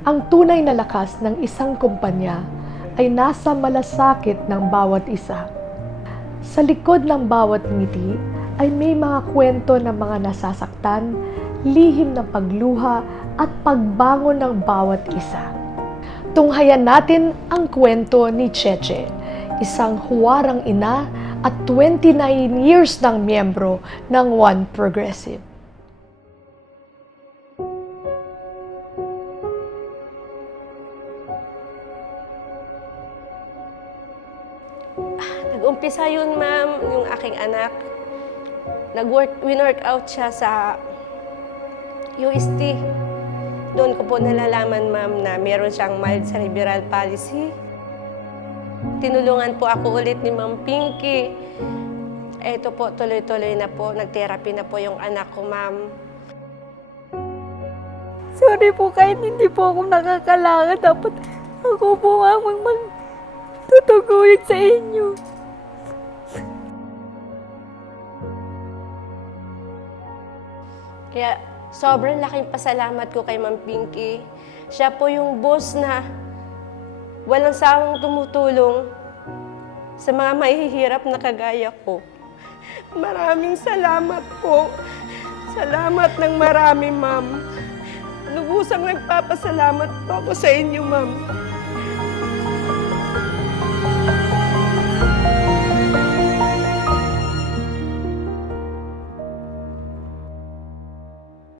Ang tunay na lakas ng isang kumpanya ay nasa malasakit ng bawat isa. Sa likod ng bawat ngiti ay may mga kwento ng mga nasasaktan, lihim ng pagluha at pagbangon ng bawat isa. Tunghayan natin ang kwento ni Cheche, isang huwarang ina at 29 years ng miyembro ng One Progressive. Nag-umpisa yun, ma'am, yung aking anak. Win-workout siya sa UST. Doon ko po nalalaman, ma'am, na meron siyang mild cerebral palsy. Tinulungan po ako ulit ni Ma'am Pinky. Eto po, tuloy-tuloy na po. Nag-therapy na po yung anak ko, ma'am. Sorry po, kahit hindi po ako nakakalakad, dapat ako po ang magtutuguyod sa inyo. Kaya sobrang laking pasalamat ko kay Ma'am Pinky. Siya po yung boss na walang sawang tumutulong sa mga mahihirap na kagaya ko. Maraming salamat po. Salamat ng marami, ma'am. Lubusang nagpapasalamat po ako sa inyo, ma'am.